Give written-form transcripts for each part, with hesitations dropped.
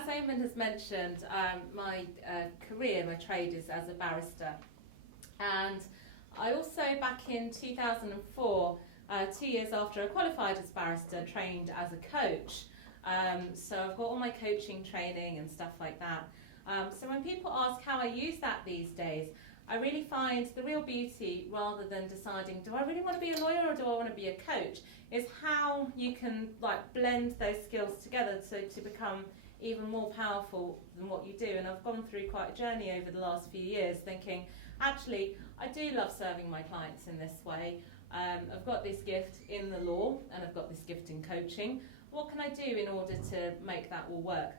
as Eamon has mentioned, my career, my trade is as a barrister. And I also, back in 2004, 2 years after I qualified as a barrister, trained as a coach. So I've got all my coaching training and stuff like that. So when people ask how I use that these days, I really find the real beauty, rather than deciding, do I really want to be a lawyer or do I want to be a coach, is how you can blend those skills together to become even more powerful than what you do. And I've gone through quite a journey over the last few years thinking, actually, I do love serving my clients in this way. I've got this gift in the law and I've got this gift in coaching. What can I do in order to make that all work?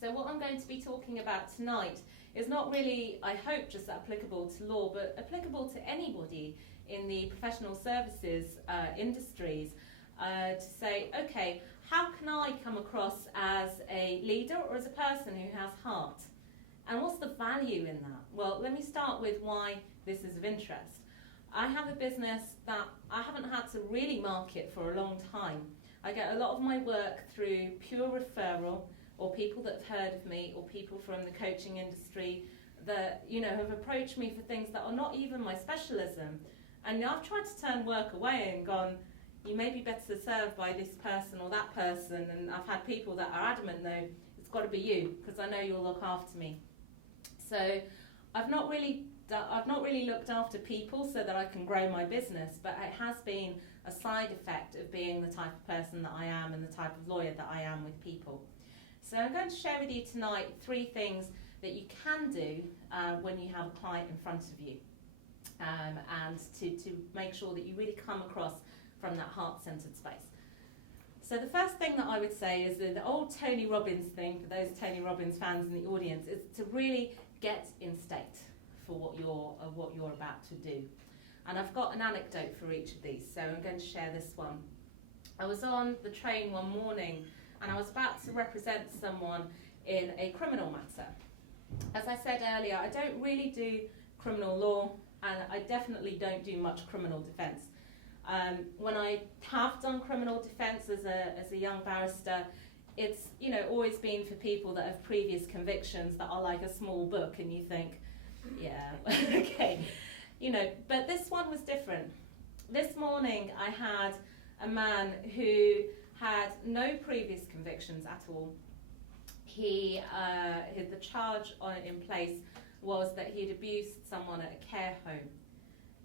So what I'm going to be talking about tonight is not really, I hope, just applicable to law, but applicable to anybody in the professional services industries, to say, okay, how can I come across as a leader or as a person who has heart? And what's the value in that? Well, let me start with why this is of interest. I have a business that I haven't had to really market for a long time. I get a lot of my work through pure referral, or people that have heard of me, or people from the coaching industry that have approached me for things that are not even my specialism. And I've tried to turn work away and gone, you may be better served by this person or that person. And I've had people that are adamant, no, it's got to be you, because I know you'll look after me. So I've not really looked after people so that I can grow my business, but it has been a side effect of being the type of person that I am and the type of lawyer that I am with people. So I'm going to share with you tonight 3 things that you can do when you have a client in front of you, and to make sure that you really come across from that heart-centered space. So the first thing that I would say is the old Tony Robbins thing, for those Tony Robbins fans in the audience, is to really get in state for what you're about to do. And I've got an anecdote for each of these, so I'm going to share this one. I was on the train one morning and I was about to represent someone in a criminal matter. As I said earlier, I don't really do criminal law, and I definitely don't do much criminal defence. When I have done criminal defence as a young barrister, it's always been for people that have previous convictions that are like a small book, and you think, yeah, okay, But this one was different. This morning I had a man who had no previous convictions at all. The charge in place was that he'd abused someone at a care home,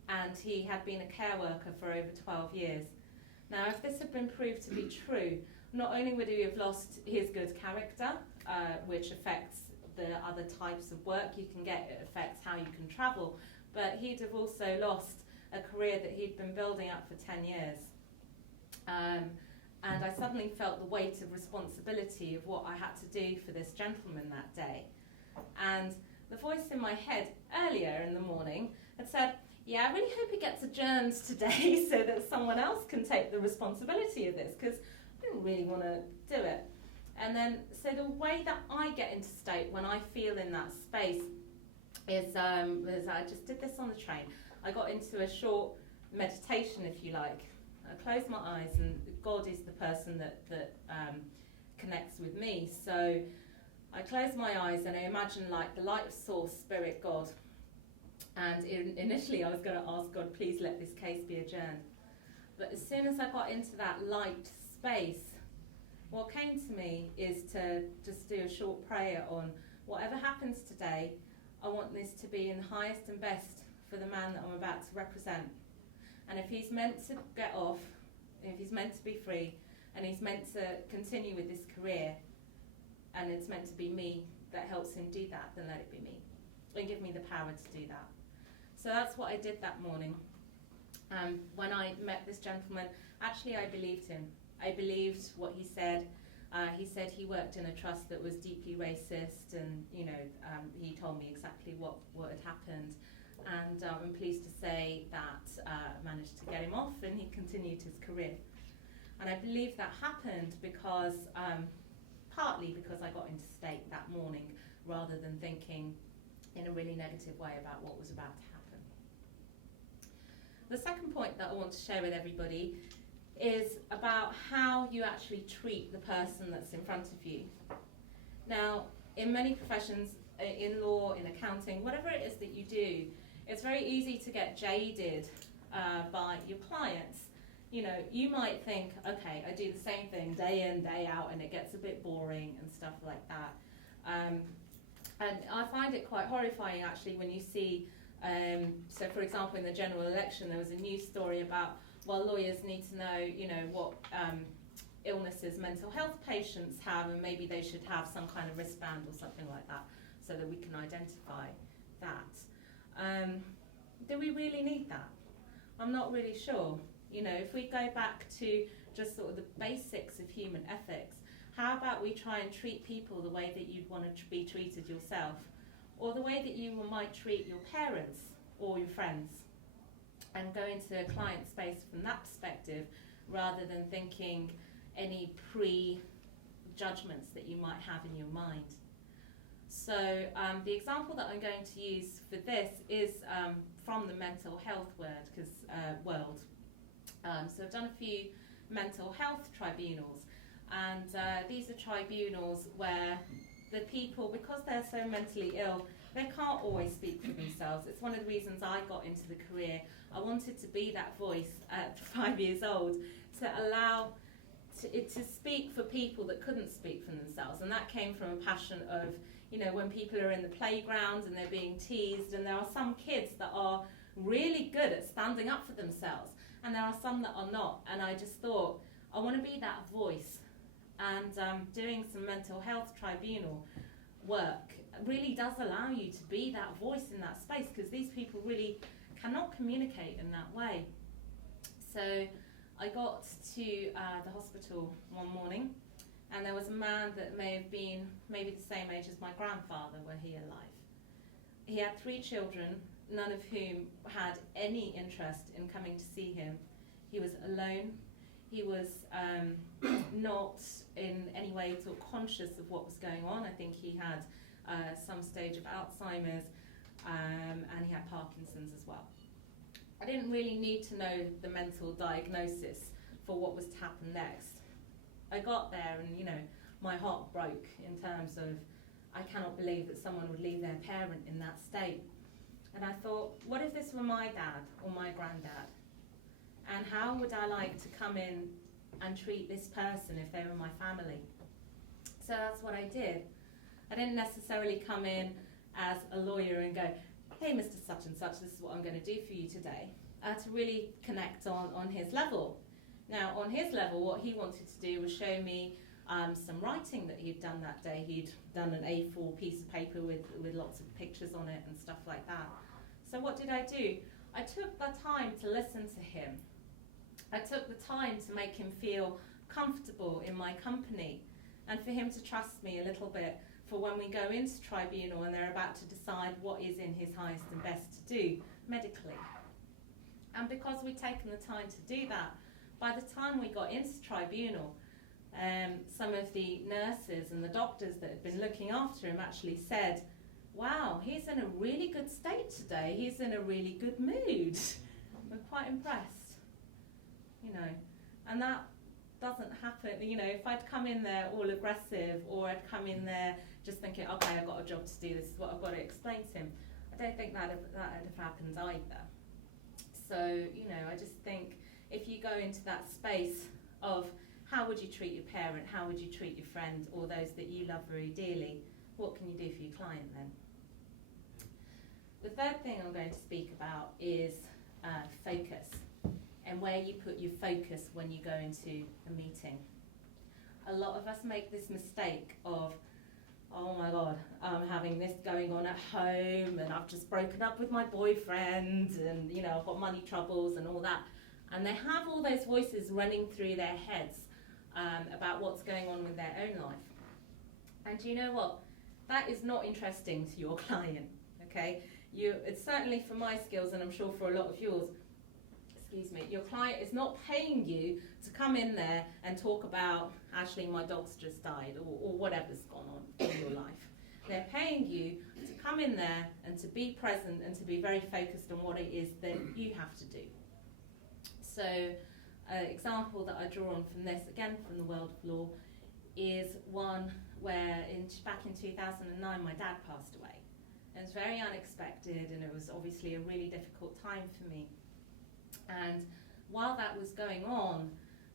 and he had been a care worker for over 12 years. Now, if this had been proved to be true, not only would he have lost his good character, which affects the other types of work you can get, it affects how you can travel, but he'd have also lost a career that he'd been building up for 10 years. And I suddenly felt the weight of responsibility of what I had to do for this gentleman that day. And the voice in my head earlier in the morning had said, yeah, I really hope it gets adjourned today so that someone else can take the responsibility of this, because I didn't really want to do it. And then, so the way that I get into state when I feel in that space is I just did this on the train. I got into a short meditation, if you like. I closed my eyes, and God is the person that connects with me. So I closed my eyes and I imagined like the light source, spirit, God. And initially I was going to ask God, please let this case be adjourned. But as soon as I got into that light space, what came to me is to just do a short prayer on whatever happens today, I want this to be in the highest and best for the man that I'm about to represent. And if he's meant to get off, if he's meant to be free, and he's meant to continue with this career, and it's meant to be me that helps him do that, then let it be me. And give me the power to do that. So that's what I did that morning. When I met this gentleman, actually I believed him. I believed what he said. He said he worked in a trust that was deeply racist, and he told me exactly what had happened. And I'm pleased to say that I managed to get him off, and he continued his career. And I believe that happened because, partly because I got into state that morning, rather than thinking in a really negative way about what was about to happen. The second point that I want to share with everybody is about how you actually treat the person that's in front of you. Now, in many professions, in law, in accounting, whatever it is that you do, it's very easy to get jaded by your clients. You know, you might think, okay, I do the same thing day in, day out, and it gets a bit boring and stuff like that. And I find it quite horrifying, actually, when you see, so for example, in the general election, there was a news story about, well, lawyers need to know, you know, what illnesses mental health patients have, and maybe they should have some kind of wristband or something like that, so that we can identify that. Do we really need that? I'm not really sure. You know, if we go back to just sort of the basics of human ethics, how about we try and treat people the way that you'd want to be treated yourself, or the way that you might treat your parents or your friends, and go into a client space from that perspective, rather than thinking any pre-judgments that you might have in your mind. So the example that I'm going to use for this is from the mental health world. So I've done a few mental health tribunals, and these are tribunals where the people, because they're so mentally ill, they can't always speak for themselves. It's one of the reasons I got into the career. I wanted to be that voice at 5 years old, to allow to speak for people that couldn't speak for themselves. And that came from a passion of, you know, when people are in the playground and they're being teased, and there are some kids that are really good at standing up for themselves, and there are some that are not. And I just thought, I want to be that voice. And doing some mental health tribunal work really does allow you to be that voice in that space, because these people really cannot communicate in that way. So I got to the hospital one morning, and there was a man that may have been maybe the same age as my grandfather were he alive. He had 3 children, none of whom had any interest in coming to see him. He was alone. He was not in any way at all conscious of what was going on. I think he had some stage of Alzheimer's, and he had Parkinson's as well. I didn't really need to know the mental diagnosis for what was to happen next. I got there and, you know, my heart broke in terms of, I cannot believe that someone would leave their parent in that state. And I thought, what if this were my dad or my granddad? And how would I like to come in and treat this person if they were my family? So that's what I did. I didn't necessarily come in as a lawyer and go, hey, Mr. Such and Such, this is what I'm going to do for you today, to really connect on his level. Now, on his level, what he wanted to do was show me some writing that he'd done that day. He'd done an A4 piece of paper with lots of pictures on it and stuff like that. So what did I do? I took the time to listen to him. I took the time to make him feel comfortable in my company, and for him to trust me a little bit for when we go into tribunal and they're about to decide what is in his highest and best to do medically. And because we'd taken the time to do that, by the time we got into tribunal, some of the nurses and the doctors that had been looking after him actually said, wow, he's in a really good state today, he's in a really good mood. We're quite impressed, you know. And that doesn't happen, you know. If I'd come in there all aggressive, or I'd come in there just thinking, okay, I've got a job to do, this is what I've got to explain to him, I don't think that would have happened either. So, you know, I just think if you go into that space of how would you treat your parent, how would you treat your friend, or those that you love very dearly, what can you do for your client then? The third thing I'm going to speak about is focus, and where you put your focus when you go into a meeting. A lot of us make this mistake of, oh my God, I'm having this going on at home, and I've just broken up with my boyfriend, and, you know, I've got money troubles and all that. And they have all those voices running through their heads about what's going on with their own life. And do you know what? That is not interesting to your client, okay? It's certainly for my skills, and I'm sure for a lot of yours, your client is not paying you to come in there and talk about, actually, my dog's just died, or whatever's gone on in your life. They're paying you to come in there and to be present and to be very focused on what it is that you have to do. So, an example that I draw on from this, again from the world of law, is one where back in 2009 my dad passed away. It was very unexpected, and it was obviously a really difficult time for me. And while that was going on,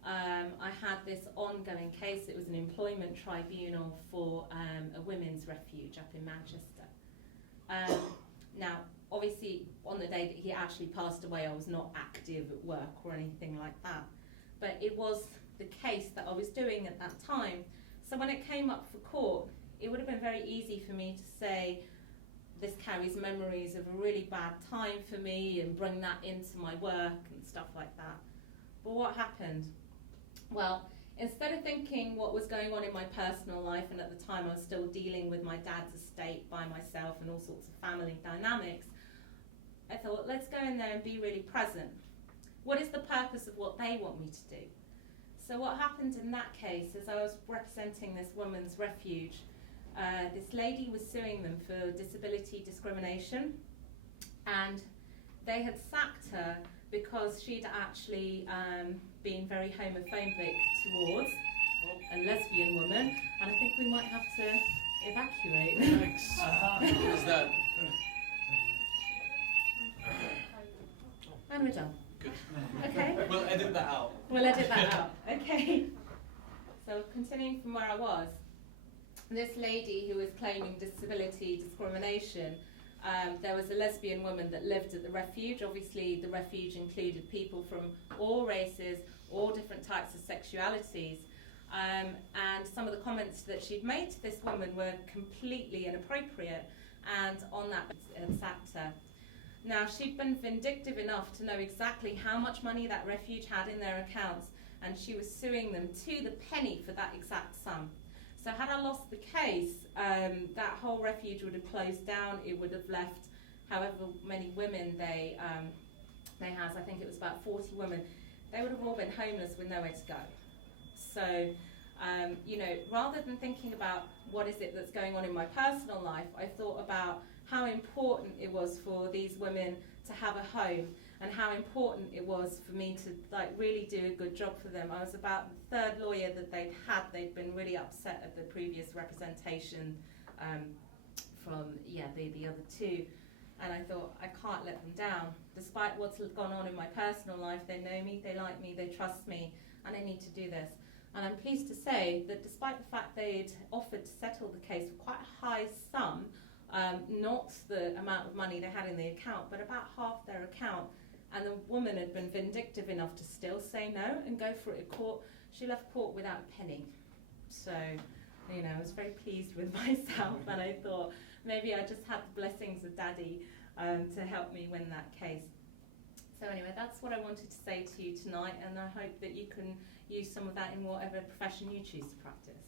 I had this ongoing case. It was an employment tribunal for a women's refuge up in Manchester. Now, obviously, on the day that he actually passed away, I was not active at work or anything like that. But it was the case that I was doing at that time. So when it came up for court, it would have been very easy for me to say, this carries memories of a really bad time for me, and bring that into my work and stuff like that. But what happened? Well, instead of thinking what was going on in my personal life, and at the time I was still dealing with my dad's estate by myself and all sorts of family dynamics, I thought, let's go in there and be really present. What is the purpose of what they want me to do? So what happened in that case is I was representing this women's refuge. This lady was suing them for disability discrimination, and they had sacked her because she'd actually been very homophobic towards a lesbian woman, and I think we might have to evacuate. Thanks. What was that? And we're done. Good. Okay. We'll edit that out. We'll edit that out. Okay. So continuing from where I was, this lady who was claiming disability discrimination, there was a lesbian woman that lived at the refuge. Obviously, the refuge included people from all races, all different types of sexualities. And some of the comments that she'd made to this woman were completely inappropriate, and on that sacked her. Now, she'd been vindictive enough to know exactly how much money that refuge had in their accounts, and she was suing them to the penny for that exact sum. So had I lost the case, that whole refuge would have closed down. It would have left however many women they had. I think it was about 40 women. They would have all been homeless with nowhere to go. So, rather than thinking about what is it that's going on in my personal life, I thought about how important it was for these women to have a home, and how important it was for me to really do a good job for them. I was about the third lawyer that they'd had. They'd been really upset at the previous representation from the other two, and I thought, I can't let them down. Despite what's gone on in my personal life, they know me, they like me, they trust me, and I need to do this. And I'm pleased to say that despite the fact they'd offered to settle the case for quite a high sum, not the amount of money they had in the account, but about half their account, and the woman had been vindictive enough to still say no and go for it at court. She left court without a penny. So, I was very pleased with myself, and I thought maybe I just had the blessings of Daddy to help me win that case. So anyway, that's what I wanted to say to you tonight, and I hope that you can use some of that in whatever profession you choose to practice.